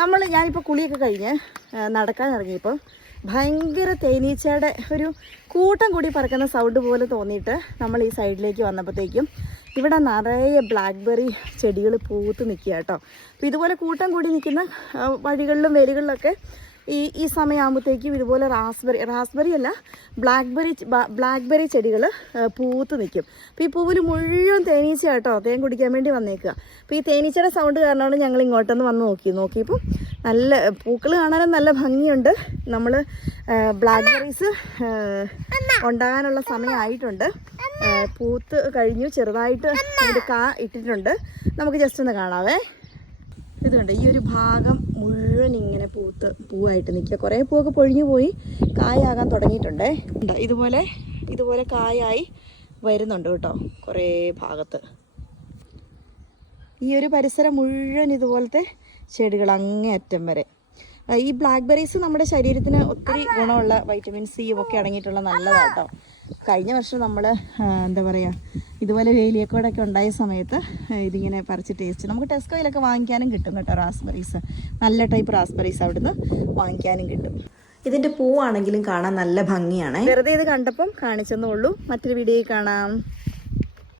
ഞാനിപ്പോൾ കുളിയൊക്കെ കഴിഞ്ഞ് നടക്കാൻ ഇറങ്ങിയപ്പോൾ ഭയങ്കര തേനീച്ചയുടെ ഒരു കൂട്ടം കൂടി പറക്കുന്ന സൗണ്ട് പോലെ തോന്നിയിട്ട് നമ്മൾ ഈ സൈഡിലേക്ക് വന്നപ്പോഴത്തേക്കും ഇവിടെ നിറയെ ബ്ലാക്ക്ബെറി ചെടികൾ പൂത്ത് നിൽക്കുക കേട്ടോ. അപ്പോൾ ഇതുപോലെ കൂട്ടം കൂടി നിൽക്കുന്ന വഴികളിലും വേലികളിലൊക്കെ ഈ സമയമാകുമ്പോഴത്തേക്കും ഇതുപോലെ റാസ്ബെറി അല്ല ബ്ലാക്ക്ബെറി ചെടികൾ പൂത്ത് നിൽക്കും. അപ്പോൾ ഈ പൂവിൽ മുഴുവൻ തേനീച്ച കേട്ടോ, തേൻ കുടിക്കാൻ വേണ്ടി വന്നേക്കുക. അപ്പോൾ ഈ തേനീച്ചയുടെ സൗണ്ട് കാരണമാണ് ഞങ്ങൾ ഇങ്ങോട്ടൊന്ന് വന്ന് നോക്കിയപ്പോൾ നല്ല പൂക്കൾ കാണാനും നല്ല ഭംഗിയുണ്ട്. നമ്മൾ ബ്ലാക്ക്ബെറീസ് ഉണ്ടാകാനുള്ള സമയമായിട്ടുണ്ട്. പൂത്ത് കഴിഞ്ഞു, ചെറുതായിട്ട് അതിൻ്റെ കാ ഇട്ടിട്ടുണ്ട്. നമുക്ക് ജസ്റ്റ് ഒന്ന് കാണാവേ. ഇതുണ്ട്, ഈ ഒരു ഭാഗം മുഴുവൻ ഇങ്ങനെ പൂവായിട്ട് നിൽക്കുക. കുറേ പൂവൊക്കെ പൊഴിഞ്ഞു പോയി കായാകാൻ തുടങ്ങിയിട്ടുണ്ടേ. ഇതുപോലെ കായായി വരുന്നുണ്ട് കേട്ടോ കുറേ ഭാഗത്ത്. ഈ ഒരു പരിസരം മുഴുവൻ ഇതുപോലത്തെ ചെടികൾ അങ്ങേ അറ്റം വരെ. ഈ ബ്ലാക്ക്ബെറീസ് നമ്മുടെ ശരീരത്തിന് ഒത്തിരി ഗുണമുള്ള വൈറ്റമിൻ സിയും ഒക്കെ അടങ്ങിയിട്ടുള്ള നല്ലതാട്ടോ. കഴിഞ്ഞ വർഷം നമ്മൾ എന്താ പറയുക, ഇതുപോലെ വേലിയക്കോടൊക്കെ ഉണ്ടായ സമയത്ത് ഇതിങ്ങനെ പറിച്ച് ടേസ്റ്റ് നമുക്ക് ടെസ്കോയിലൊക്കെ വാങ്ങിക്കാനും കിട്ടും കേട്ടോ. റാസ്ബെറീസ്, നല്ല ടൈപ്പ് റാസ്ബെറീസ് അവിടുന്ന് വാങ്ങിക്കാനും കിട്ടും. ഇതിൻ്റെ പൂവാണെങ്കിലും കാണാൻ നല്ല ഭംഗിയാണ്. വെറുതെ ഇത് കണ്ടപ്പം കാണിച്ചെന്നേ ഉള്ളൂ. മറ്റൊരു വീഡിയോയിൽ കാണാം.